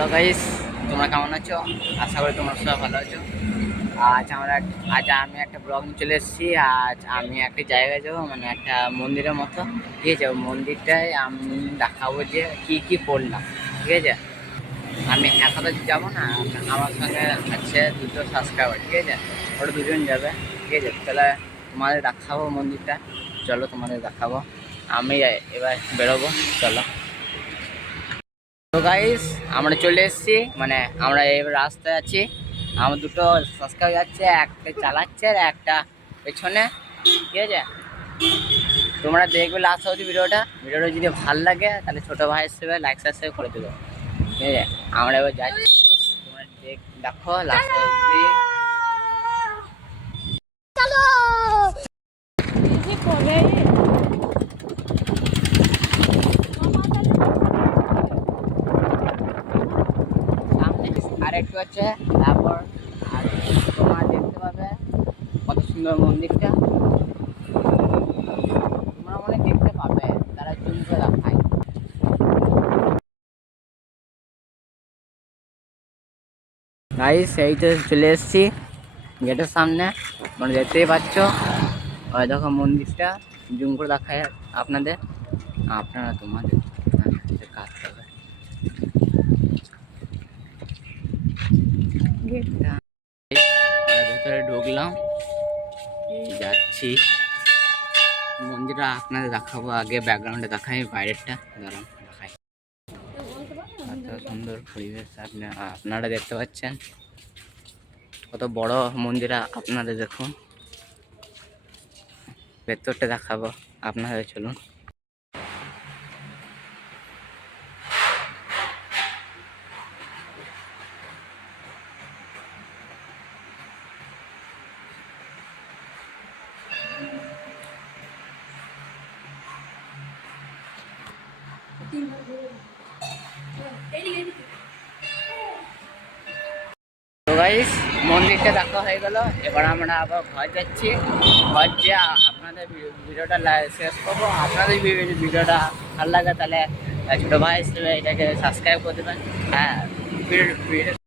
Hello guys, তোমরা কেমন আছো? আশা করি তোমরা সবাই ভালো আছো। আজ আমি একটা ব্লগ নিয়ে চলে এসেছি। আজ আমি একটা জায়গায় যাবো, মানে একটা মন্দিরের মতো। ঠিক আছে, মন্দিরটায় আমি দেখাবো যে কি কি করলাম। ঠিক আছে, আমি একা তো যাবো না, আমার সঙ্গে আছে দুটো সাবস্ক্রাইবার। ঠিক আছে, ওরা দুজন যাবে। ঠিক আছে, তাহলে তোমাদের দেখাবো মন্দিরটা। চলো তোমাদের দেখাবো। আমি এবার বেরোবো, চলো। তো গাইস, আমরা চলে এসেছি, মানে আমরা এবার রাস্তায় আছি। আমার দুটো সাবস্ক্রাইব যাচ্ছে, একটা চালাচ্ছে আর একটা পেছনে। ঠিক আছে, তোমরা দেখবে লাস্ট অবধি ভিডিওটা যদি ভালো লাগে তাহলে ছোটো ভাই হিসেবে লাইক সাবস্ক্রাইব করে দেবো। ঠিক আছে, আমরা এবার যাচ্ছি, তোমরা দেখো লাস্ট অবধি। সামনে আর একটু আছে, তারপর আর তোমরা দেখতে পাবে কত সুন্দর মন্দিরটা। তোমরা মনে দেখতে পাবে, তারা জুম করে দেখায়। গাইস, এই তো চলে এসেছি গেটের সামনে, মানে দেখতেই পাচ্ছ। ওই দেখো মন্দিরটা, জুম করে দেখায় আপনাদের, আপনারা তোমাদের কাজ করবে। গেটটা আমরা ভেতরে ঢুকলাম, এই যাচ্ছি। মন্দিরটা আপনাদের দেখাবো, আগে ব্যাকগ্রাউন্ডে দেখাই, বাইরেরটা দাঁড়ান দেখাই। এত সুন্দর পরিবেশ আপনারা দেখতে পাচ্ছেন, কত বড় মন্দির। আপনারা দেখুন, ভেতরটা দেখাবো আপনাদের, চলুন। তো গাইস, মন্দিরটা দেখা হয়ে গেল, এবার আমরা আবার ঘর যাচ্ছি। ঘর যে আপনাদের ভিডিওটা শেষ করবো। আপনাদের ভিডিওটা ভালো লাগে তাহলে ছোটো ভাই হিসেবে এটাকে সাবস্ক্রাইব করে দেবেন। হ্যাঁ, ভিডিও